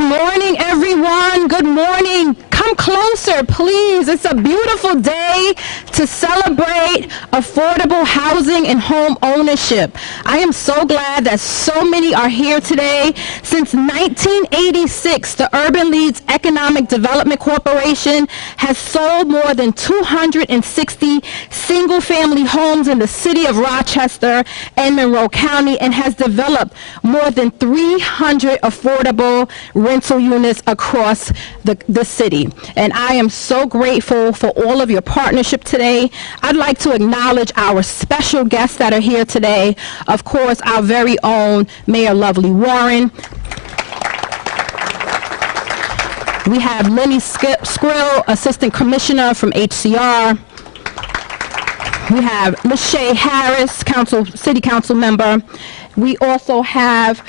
Good morning, everyone. Good morning. Come closer, please. It's a beautiful day to celebrate affordable housing and home ownership. I am so glad that so many are here today. Since 1986, the Urban League's Economic Development Corporation has sold more than 260 single-family homes in the city of Rochester and Monroe County and has developed more than 300 affordable rental units across the city. And I am so grateful for all of your partnership today. I'd like to acknowledge our special guests that are here today. Of course, our very own Mayor Lovely Warren. We have Lenny Skrill, Assistant Commissioner from HCR. We have Lachey Harris, City Council Member. We also have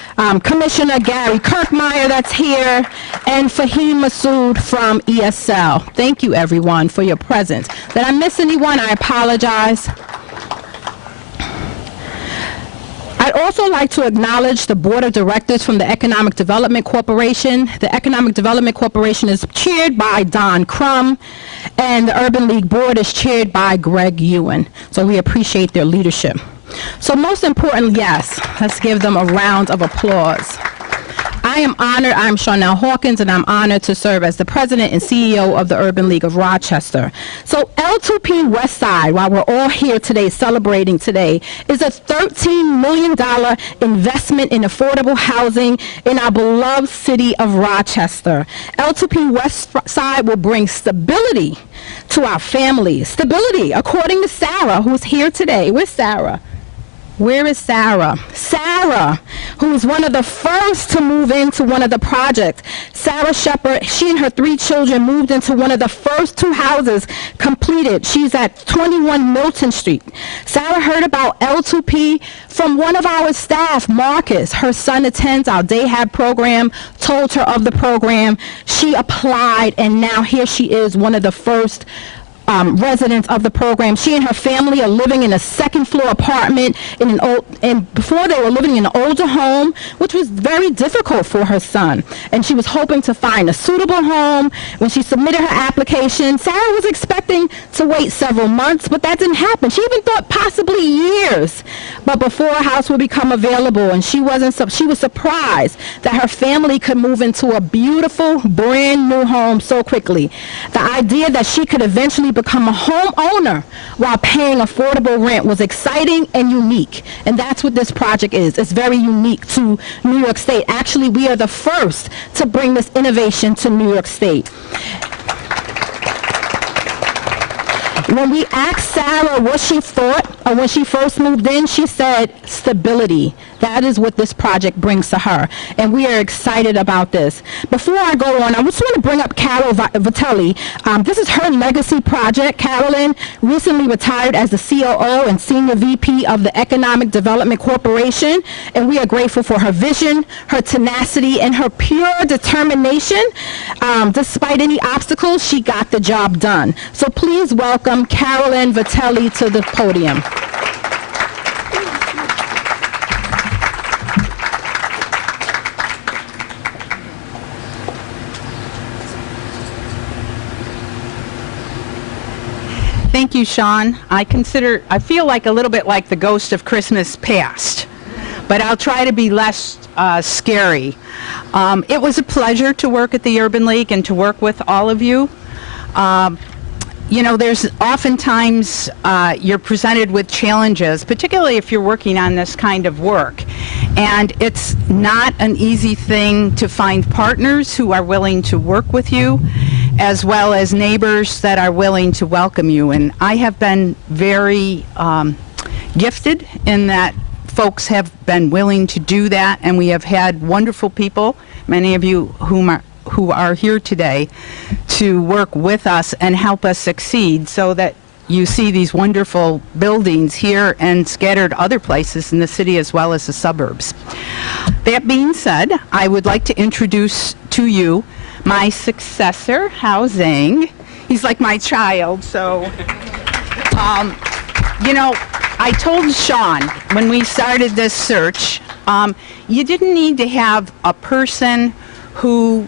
Commissioner Gary Kirkmeyer that's here, and Fahim Massoud from ESL. Thank you, everyone, for your presence. Did I miss anyone? I apologize. I'd also like to acknowledge the Board of Directors from the Economic Development Corporation. The Economic Development Corporation is chaired by Don Crum, and the Urban League Board is chaired by Greg Ewan. So we appreciate their leadership. So most important, yes, let's give them a round of applause. I am honored, I'm Charnel Hawkins, and I'm honored to serve as the President and CEO of the Urban League of Rochester. So L2P West Side, while we're all here today celebrating today, is a $13 million investment in affordable housing in our beloved city of Rochester. L2P West Side will bring stability to our families. Stability, according to Sarah, who's here today. Where's Sarah? Where is Sarah? Sarah, who was one of the first to move into one of the projects. Sarah Shepard, she and her 3 children moved into one of the first 2 houses completed. She's at 21 Milton Street. Sarah heard about L2P from one of our staff, Marcus. Her son attends our day hab program, told her of the program. She applied, and now here she is, one of the first residents of the program. She and her family are living in a second-floor apartment and before they were living in an older home, which was very difficult for her son. And she was hoping to find a suitable home. When she submitted her application, Sarah was expecting to wait several months, but that didn't happen. She even thought possibly years, but before a house would become available, and she was surprised that her family could move into a beautiful, brand new home so quickly. The idea that she could eventually become a homeowner while paying affordable rent was exciting and unique. And that's what this project is. It's very unique to New York State. Actually, we are the first to bring this innovation to New York State. When we asked Sarah what she thought when she first moved in, she said stability. That is what this project brings to her, and we are excited about this. Before I go on, I just want to bring up Carol Vitelli. This is her legacy project. Carolyn recently retired as the COO and Senior VP of the Economic Development Corporation, and we are grateful for her vision, her tenacity, and her pure determination. Despite any obstacles, she got the job done. So please welcome Carolyn Vitelli to the podium. Thank you, Sean. I feel like a little bit like the ghost of Christmas past, but I'll try to be less scary. It was a pleasure to work at the Urban League and to work with all of you. You know, there's oftentimes you're presented with challenges, particularly if you're working on this kind of work. And it's not an easy thing to find partners who are willing to work with you, as well as neighbors that are willing to welcome you. And I have been very gifted in that folks have been willing to do that, and we have had wonderful people, many of you who are here today, to work with us and help us succeed, so that you see these wonderful buildings here and scattered other places in the city as well as the suburbs. That being said, I would like to introduce to you my successor, Hao Zhang. He's like my child, so you know, I told Sean when we started this search, you didn't need to have a person who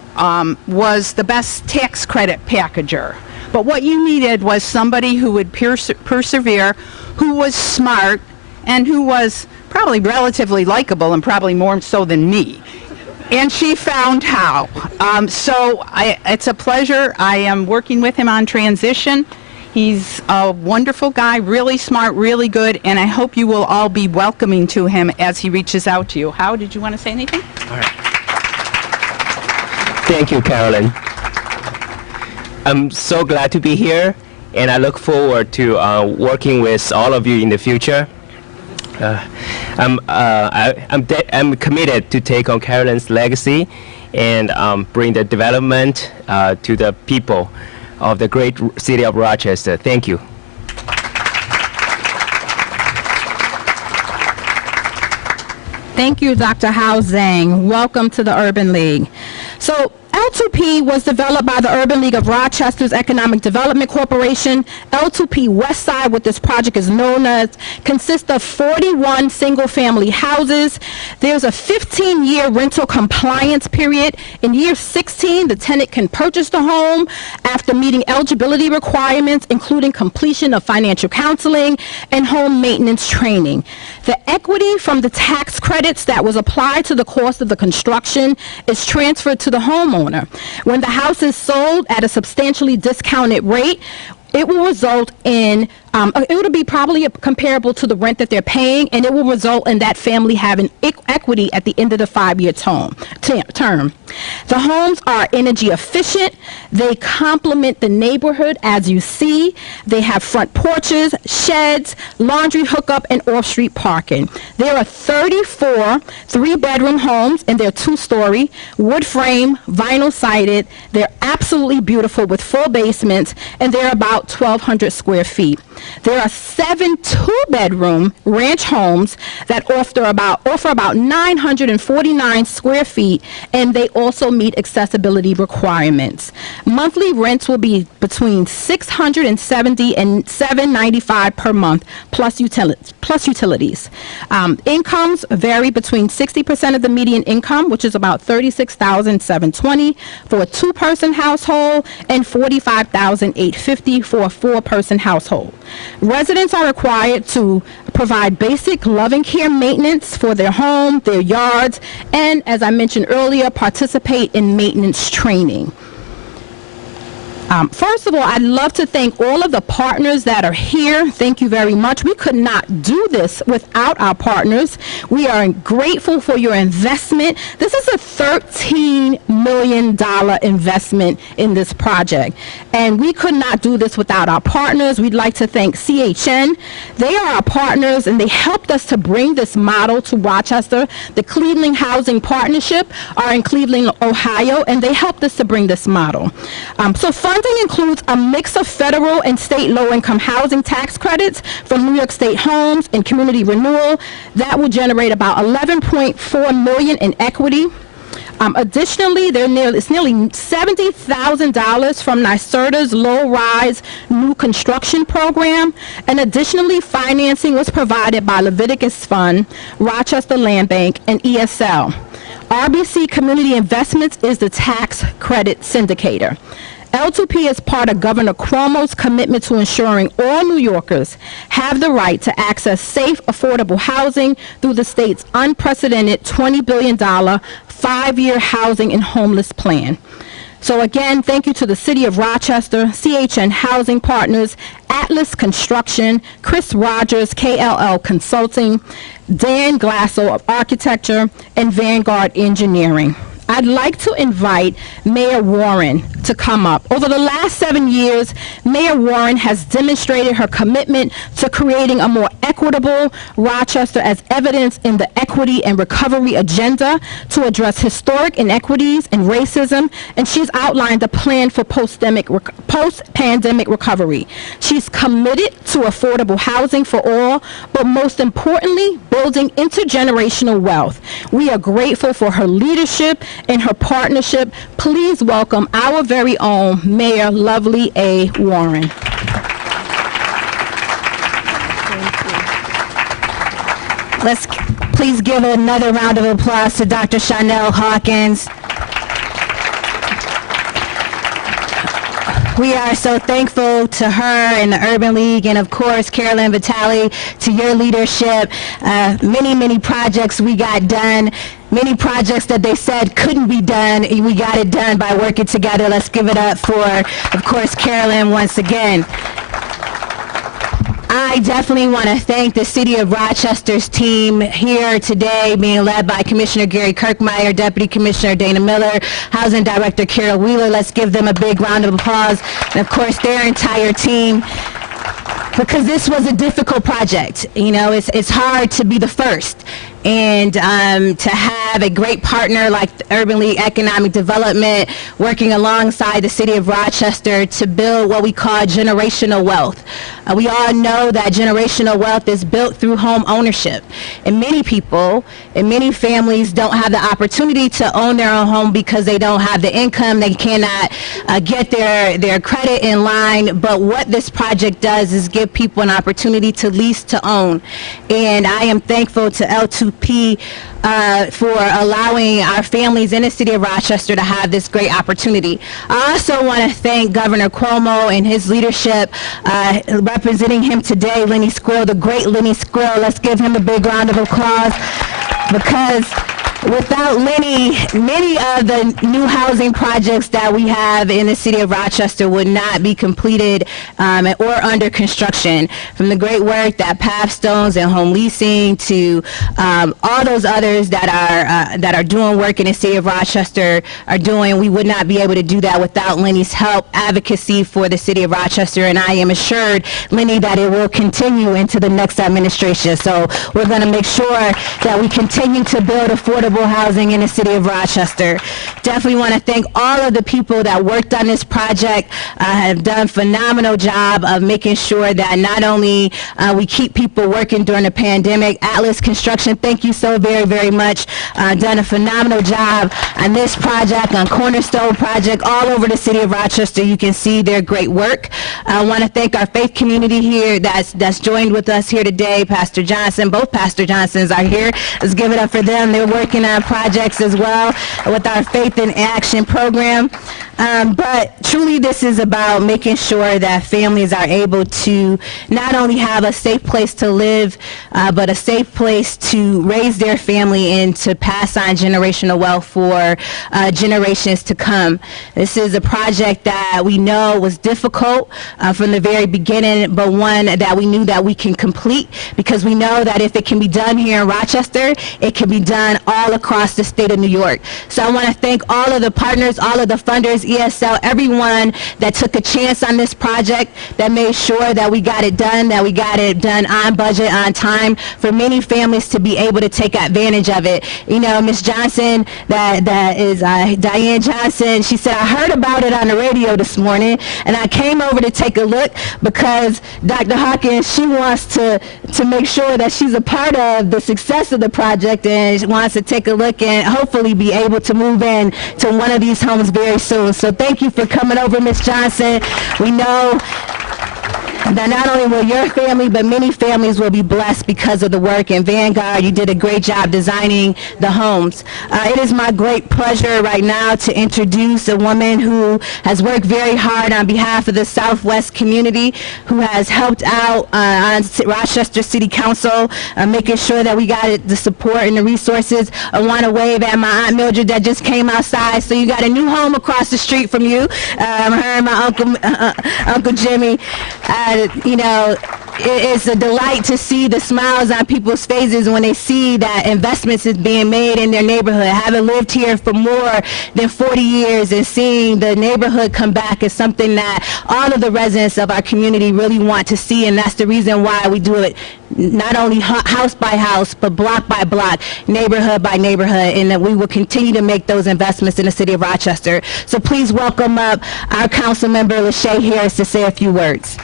was the best tax credit packager. But what you needed was somebody who would persevere, who was smart, and who was probably relatively likable, and probably more so than me. And she found how. It's a pleasure. I am working with him on transition. He's a wonderful guy, really smart, really good, and I hope you will all be welcoming to him as he reaches out to you. How, did you want to say anything? All right. Thank you, Carolyn. I'm so glad to be here, and I look forward to working with all of you in the future. I'm committed to take on Carolyn's legacy and bring the development to the people of the great city of Rochester. Thank you. Thank you, Dr. Hao Zhang. Welcome to the Urban League. So L2P was developed by the Urban League of Rochester's Economic Development Corporation. L2P West Side, what this project is known as, consists of 41 single-family houses. There's a 15-year rental compliance period. In year 16, the tenant can purchase the home after meeting eligibility requirements, including completion of financial counseling and home maintenance training. The equity from the tax credits that was applied to the cost of the construction is transferred to the homeowner. When the house is sold at a substantially discounted rate, it will result in, it will be probably comparable to the rent that they're paying, and it will result in that family having equity at the end of the 5-year term. The homes are energy efficient. They complement the neighborhood, as you see. They have front porches, sheds, laundry hookup, and off-street parking. There are 34 3-bedroom homes, and they're 2-story, wood frame, vinyl sided. They're absolutely beautiful with full basements, and they're about 1,200 square feet. There are 7 2-bedroom ranch homes that offer about 949 square feet, and they also meet accessibility requirements. Monthly rents will be between $670 and $795 per month, plus utilities. Incomes vary between 60% of the median income, which is about $36,720 for a 2-person household, and $45,850 for a 4-person household. Residents are required to provide basic loving care maintenance for their home, their yards, and, as I mentioned earlier, participate in maintenance training. First of all, I'd love to thank all of the partners that are here. Thank you very much. We could not do this without our partners. We are grateful for your investment. This is a $13 million investment in this project, and we could not do this without our partners. We'd like to thank CHN. They are our partners, and they helped us to bring this model to Rochester. The Cleveland Housing Partnership are in Cleveland, Ohio, and they helped us to bring this model. So funding includes a mix of federal and state low-income housing tax credits from New York State Homes and Community Renewal. That will generate about $11.4 million in equity. Additionally, it's nearly $70,000 from NYSERDA's low-rise new construction program, and additionally, financing was provided by Leviticus Fund, Rochester Land Bank, and ESL. RBC Community Investments is the tax credit syndicator. L2P is part of Governor Cuomo's commitment to ensuring all New Yorkers have the right to access safe, affordable housing through the state's unprecedented $20 billion 5-year housing and homeless plan. So again, thank you to the City of Rochester, CHN Housing Partners, Atlas Construction, Chris Rogers, KLL Consulting, Dan Glasso of Architecture, and Vanguard Engineering. I'd like to invite Mayor Warren to come up. Over the last 7 years, Mayor Warren has demonstrated her commitment to creating a more equitable Rochester, as evidenced in the equity and recovery agenda to address historic inequities and racism, and she's outlined a plan for post-pandemic recovery. She's committed to affordable housing for all, but most importantly, building intergenerational wealth. We are grateful for her leadership and her partnership. Please welcome our very own Mayor Lovely A. Warren. Let's please give another round of applause to Dr. Chanel Hawkins. We are so thankful to her and the Urban League, and of course, Carolyn Vitale, to your leadership. Many projects we got done. Many projects that they said couldn't be done, we got it done by working together. Let's give it up for, of course, Carolyn once again. I definitely want to thank the City of Rochester's team here today, being led by Commissioner Gary Kirkmeyer, Deputy Commissioner Dana Miller, Housing Director Carol Wheeler. Let's give them a big round of applause. And of course, their entire team, because this was a difficult project. You know, it's hard to be the first. And to have a great partner like the Urban League Economic Development working alongside the City of Rochester to build what we call generational wealth. We all know that generational wealth is built through home ownership. And many people and many families don't have the opportunity to own their own home because they don't have the income, they cannot get their credit in line. But what this project does is give people an opportunity to lease to own. And I am thankful to L2P for allowing our families in the City of Rochester to have this great opportunity. I also want to thank Governor Cuomo and his leadership, representing him today, Lenny Squirrel, the great Lenny Squirrel. Let's give him a big round of applause, because without Lenny, many of the new housing projects that we have in the City of Rochester would not be completed or under construction. From the great work that Pathstones and Home Leasing to all those others that are doing work in the City of Rochester are doing, we would not be able to do that without Lenny's help, advocacy for the City of Rochester, and I am assured, Lenny, that it will continue into the next administration. So we're going to make sure that we continue to build affordable housing in the City of Rochester. Definitely want to thank all of the people that worked on this project, have done a phenomenal job of making sure that not only we keep people working during the pandemic. Atlas Construction, thank you so very much. Done a phenomenal job on this project, on Cornerstone project, all over the City of Rochester. You can see their great work. I want to thank our faith community here that's joined with us here today. Pastor Johnson, both Pastor Johnsons are here. Let's give it up for them. They're working on projects as well with our Faith in Action program. But truly, this is about making sure that families are able to not only have a safe place to live, but a safe place to raise their family and to pass on generational wealth for generations to come. This is a project that we know was difficult from the very beginning, but one that we knew that we can complete, because we know that if it can be done here in Rochester, it can be done all across the state of New York. So I want to thank all of the partners, all of the funders, ESL, everyone that took a chance on this project, that made sure that we got it done on budget, on time, for many families to be able to take advantage of it. You know, Ms. Johnson, that is Diane Johnson, she said, I heard about it on the radio this morning, and I came over to take a look because Dr. Hawkins, she wants to make sure that she's a part of the success of the project, and she wants to take a look and hopefully be able to move in to one of these homes very soon. So thank you for coming over, Ms. Johnson. We know that not only will your family, but many families will be blessed because of the work. And Vanguard, you did a great job designing the homes. It is my great pleasure right now to introduce a woman who has worked very hard on behalf of the Southwest community, who has helped out on Rochester City Council, making sure that we got the support and the resources. I want to wave at my Aunt Mildred that just came outside. So you got a new home across the street from you. Her and my Uncle Jimmy. You know, it's a delight to see the smiles on people's faces when they see that investments is being made in their neighborhood. Having lived here for more than 40 years and seeing the neighborhood come back is something that all of the residents of our community really want to see, and that's the reason why we do it not only house by house, but block by block, neighborhood by neighborhood, and that we will continue to make those investments in the City of Rochester. So please welcome up our council member, Lachey Harris, to say a few words.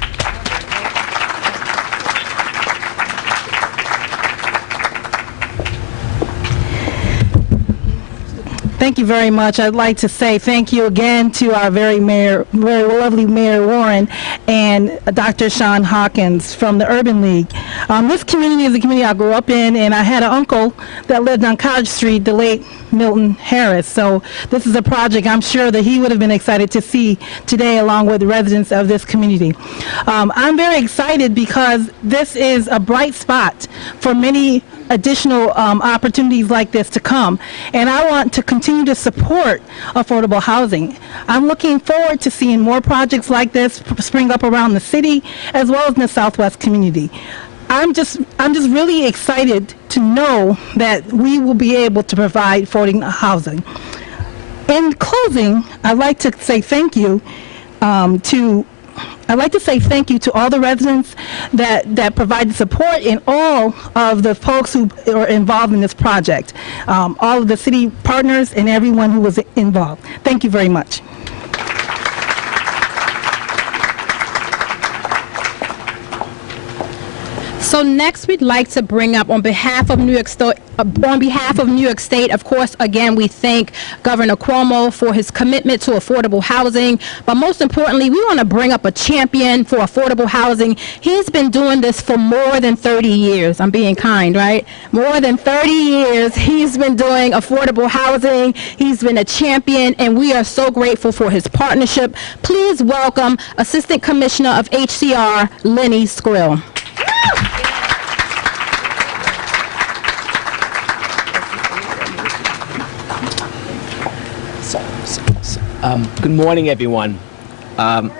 Thank you very much. I'd like to say thank you again to our very lovely Mayor Warren and Dr. Sean Hawkins from the Urban League. This community is a community I grew up in, and I had an uncle that lived on College Street, the late Milton Harris. So this is a project I'm sure that he would have been excited to see today, along with the residents of this community. I'm very excited because this is a bright spot for many additional opportunities like this to come, and I want to continue to support affordable housing. I'm looking forward to seeing more projects like this spring up around the city as well as in the Southwest community. I'm just really excited to know that we will be able to provide affordable housing. In closing, I'd like to say thank you to all the residents that provide the support and all of the folks who are involved in this project, all of the city partners and everyone who was involved. Thank you very much. So next, we'd like to bring up on behalf of New York State, of course, again, we thank Governor Cuomo for his commitment to affordable housing. But most importantly, we want to bring up a champion for affordable housing. He's been doing this for more than 30 years. I'm being kind, right? More than 30 years he's been doing affordable housing. He's been a champion, and we are so grateful for his partnership. Please welcome Assistant Commissioner of HCR, Lenny Skrill. Good morning, everyone. I'm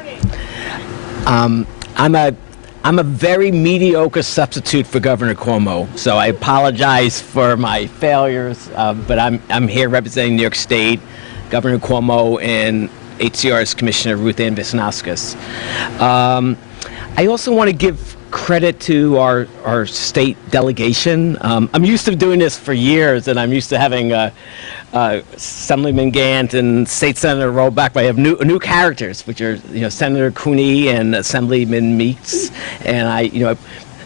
a very mediocre substitute for Governor Cuomo, so I apologize for my failures. But I'm here representing New York State, Governor Cuomo, and HCR's Commissioner Ruth Ann Visnauskas. I also want to give credit to our state delegation. I'm used to doing this for years, and I'm used to having Assemblyman Gant and State Senator Roback. I have new characters, which are Senator Cooney and Assemblyman Meeks, and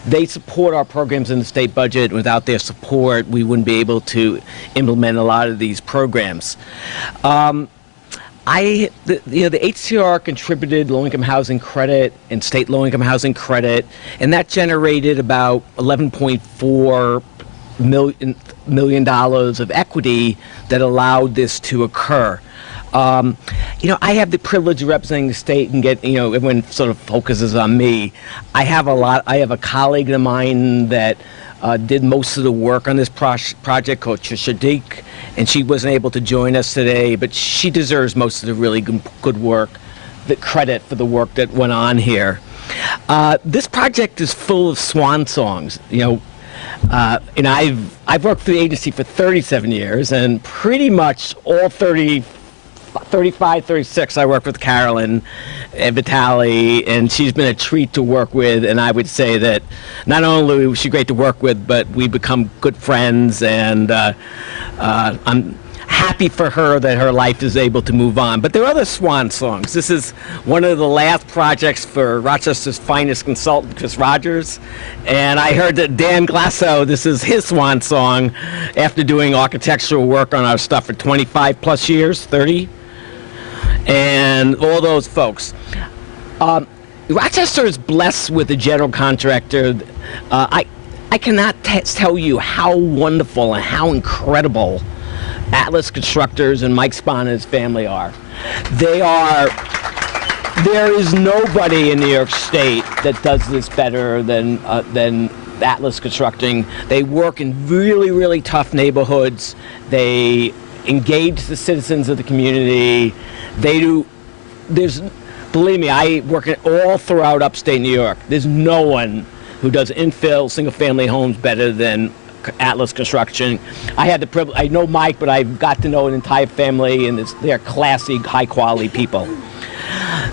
they support our programs in the state budget. Without their support, we wouldn't be able to implement a lot of these programs. The HCR contributed low-income housing credit and state low-income housing credit, and that generated about $11.4 million of equity that allowed this to occur. I have the privilege of representing the state and everyone sort of focuses on me. I have a colleague of mine that did most of the work on this project called Trisha Deek, and she wasn't able to join us today, but she deserves most of the really good work, the credit for the work that went on here. This project is full of swan songs, and I've worked for the agency for 37 years, and pretty much all 35, 36, I worked with Carolyn Vitale, and she's been a treat to work with, and I would say that not only was she great to work with, but we become good friends, and I'm happy for her that her life is able to move on. But there are other swan songs. This is one of the last projects for Rochester's finest consultant, Chris Rogers, and I heard that Dan Glasso, this is his swan song after doing architectural work on our stuff for 25 plus years, 30, and all those folks. Rochester is blessed with a general contractor. I cannot tell you how wonderful and how incredible Atlas Constructors and Mike Spahn and his family are. There is nobody in New York State that does this better than Atlas Constructing. They work in really, really tough neighborhoods. They engage the citizens of the community. Believe me, I work all throughout upstate New York. There's no one who does infill single-family homes better than Atlas Construction. I had the privilege, I know Mike, but I've got to know an entire family, and they're classy, high-quality people.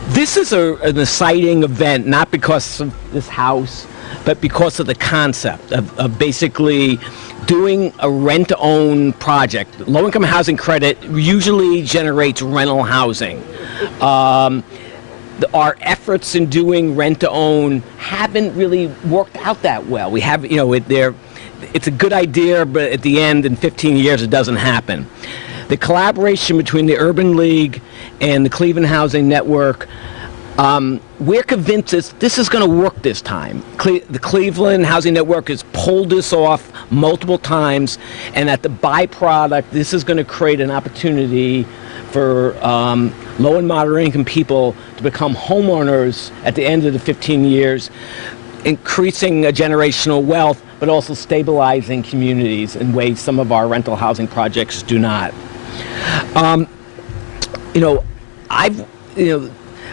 This is an exciting event, not because of this house, but because of the concept of basically doing a rent-to-own project. Low-income housing credit usually generates rental housing. Our efforts in doing rent-to-own haven't really worked out that well. We have, it's a good idea, but at the end, in 15 years, it doesn't happen. The collaboration between the Urban League and the Cleveland Housing Network, we're convinced this is going to work this time. The Cleveland Housing Network has pulled this off multiple times, and at the byproduct, this is going to create an opportunity for low and moderate income people to become homeowners at the end of the 15 years, increasing generational wealth, but also stabilizing communities in ways some of our rental housing projects do not.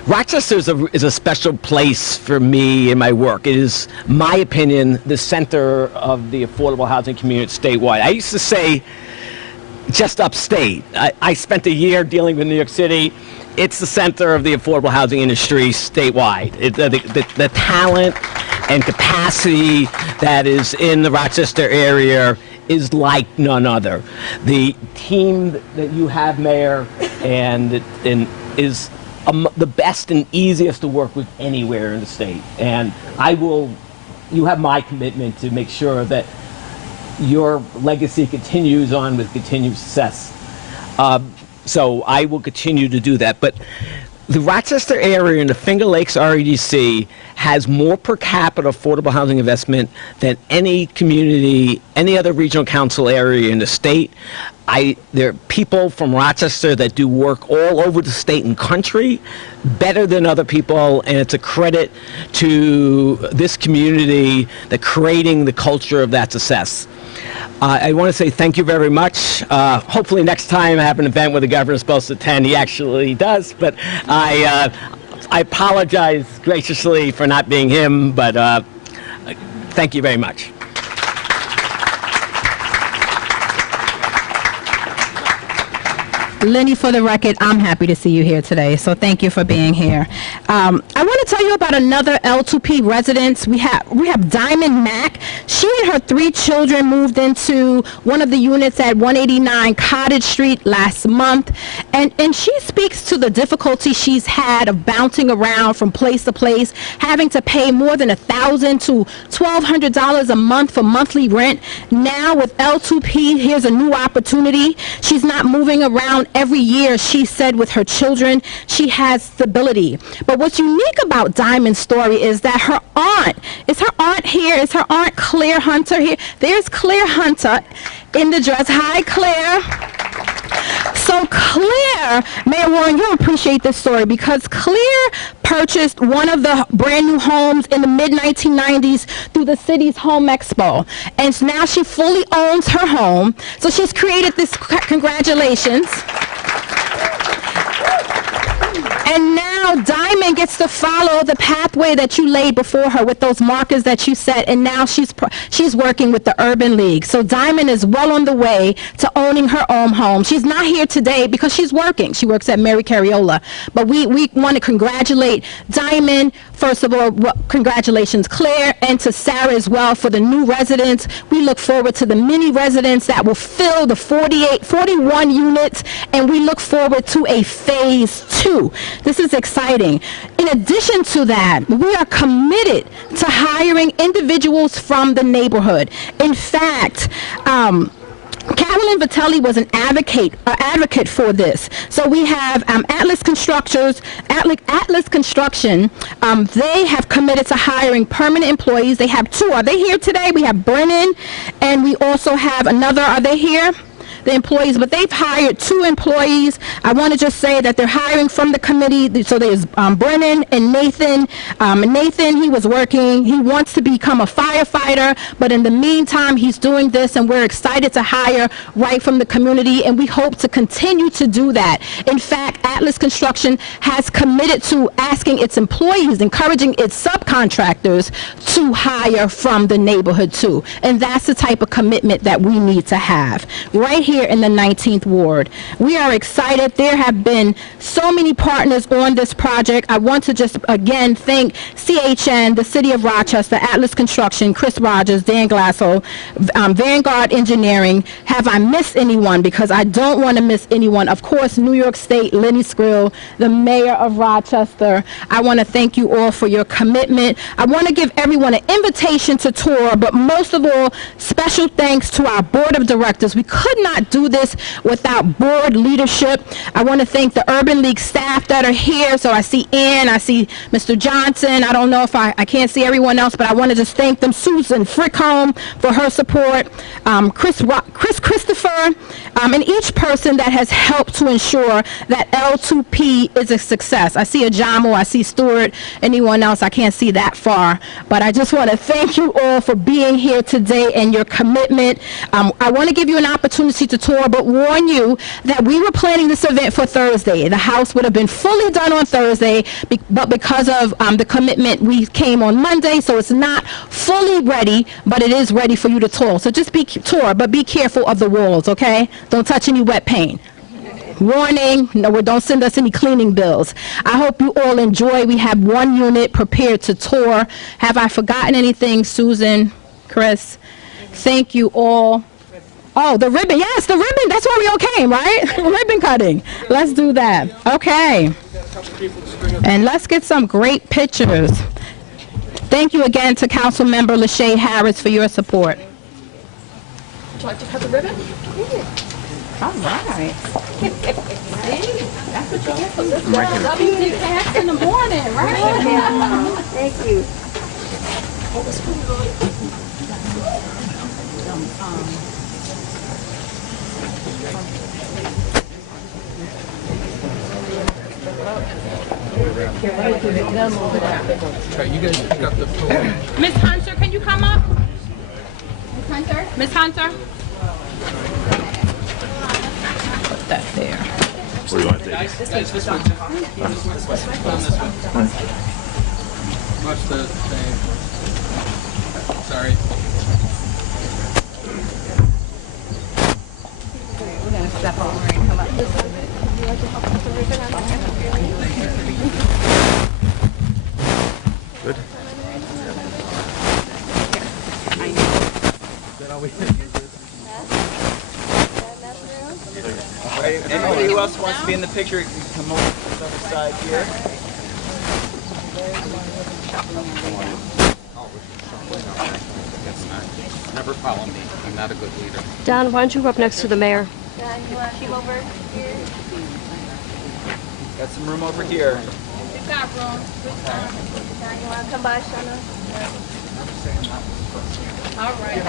Rochester is a special place for me in my work. It is, my opinion, the center of the affordable housing community statewide. I used to say just upstate. I spent a year dealing with New York City. It's the center of the affordable housing industry statewide. The talent and capacity that is in the Rochester area is like none other. The team that you have, Mayor, and is the best and easiest to work with anywhere in the state. And you have my commitment to make sure that your legacy continues on with continued success. So I will continue to do that. But the Rochester area and the Finger Lakes REDC has more per capita affordable housing investment than any community, any other regional council area in the state. There are people from Rochester that do work all over the state and country better than other people, and it's a credit to this community that creating the culture of that success. I want to say thank you very much. Hopefully next time I have an event where the governor's supposed to attend, he actually does, but I apologize graciously for not being him, but thank you very much. Lenny, for the record, I'm happy to see you here today, so thank you for being here. I want to tell you about another L2P resident. We have Diamond Mack. She and her 3 children moved into one of the units at 189 Cottage Street last month, and she speaks to the difficulty she's had of bouncing around from place to place, having to pay more than $1,000 to $1,200 a month for monthly rent. Now with L2P, here's a new opportunity. She's not moving around every year. She said with her children, she has stability. But what's unique about Diamond's story is that her aunt, is her aunt here? Is her aunt Claire Hunter here? There's Claire Hunter in the dress. Hi, Claire. So Claire, Mayor Warren, you'll appreciate this story because Claire purchased one of the brand new homes in the mid-1990s through the city's Home Expo. And now she fully owns her home. So she's created this, congratulations. And now Diamond gets to follow the pathway that you laid before her with those markers that you set, and now she's working with the Urban League. So Diamond is well on the way to owning her own home. She's not here today because she's working. She works at Mary Cariola. But we want to congratulate Diamond. First of all, congratulations, Claire, and to Sarah as well for the new residents. We look forward to the many residents that will fill the 41 units, and we look forward to a phase 2. This is exciting. In addition to that, we are committed to hiring individuals from the neighborhood. In fact, Carolyn Vitelli was an advocate for this. So we have Atlas Construction. They have committed to hiring permanent employees. They have 2. Are they here today? We have Brennan, and we also have another. Are they here? The employees, but they've hired 2 employees. I want to just say that they're hiring from the committee. So there's Brennan and Nathan. Nathan, he was working. He wants to become a firefighter, but in the meantime, he's doing this, and we're excited to hire right from the community, and we hope to continue to do that. In fact, Atlas Construction has committed to asking its employees, encouraging its subcontractors to hire from the neighborhood too, and that's the type of commitment that we need to have. Right here in the 19th Ward. We are excited. There have been so many partners on this project. I want to just again thank CHN, the City of Rochester, Atlas Construction, Chris Rogers, Dan Glasso, Vanguard Engineering. Have I missed anyone? Because I don't want to miss anyone. Of course, New York State, Lenny Skrill, the Mayor of Rochester. I want to thank you all for your commitment. I want to give everyone an invitation to tour, but most of all, special thanks to our Board of Directors. We could not cannot do this without board leadership. I want to thank the Urban League staff that are here. So I see Ann, I see Mr. Johnson. I don't know if I can't see everyone else, but I want to just thank them. Susan Frickholm for her support, Chris Christopher, and each person that has helped to ensure that L2P is a success. I see a Jamo, I see Stewart, anyone else, I can't see that far. But I just want to thank you all for being here today and your commitment. I want to give you an opportunity to tour, but warn you that we were planning this event for Thursday. The house would have been fully done on Thursday, but because of the commitment, we came on Monday, so it's not fully ready, but it is ready for you to tour. So just tour, but be careful of the walls, okay? Don't touch any wet paint. Warning, no, don't send us any cleaning bills. I hope you all enjoy. We have one unit prepared to tour. Have I forgotten anything, Susan, Chris? Thank you all. Oh, the ribbon. Yes, the ribbon. That's why we all came, right? Ribbon cutting. Let's do that. Okay. And let's get some great pictures. Thank you again to Councilmember Lachey Harris for your support. Would you like to cut the ribbon? All right. That's what you get for this WCCS in the morning, right? Thank you. Miss Hunter, can you come up? Miss Hunter? Miss Hunter? Put that there. Where do you want to take it? This one. Much the same. Sorry. We're going to step over and come up this way. Good. Anybody who else wants to be in the picture can come over to the other side here. Never follow me. I'm not a good leader. Don, why don't you go up next to the mayor? Got some room over here. We've got room. You want to come by, Shana? All right.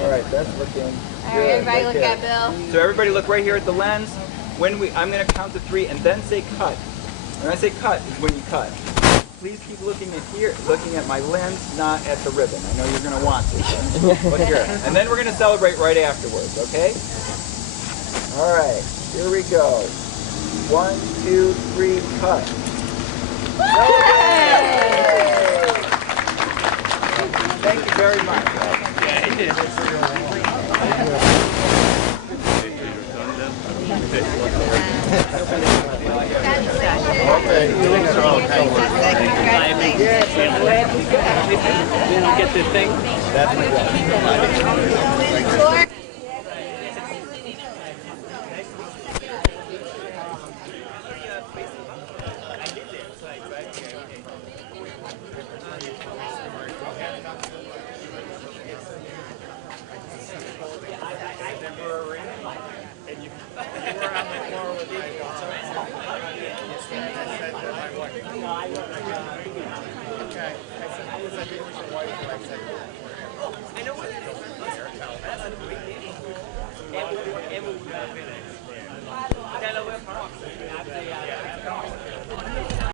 All right, that's looking All right, good. everybody look Okay. at Bill. So everybody look right here at the lens. I'm going to count to 3 and then say cut. When I say cut is when you cut. Please keep looking at my lens, not at the ribbon. I know you're going to want to. Look here. And then we're going to celebrate right afterwards, okay? All right, here we go. 1, 2, 3, cut. Thank you very much. You don't get the thing? That's my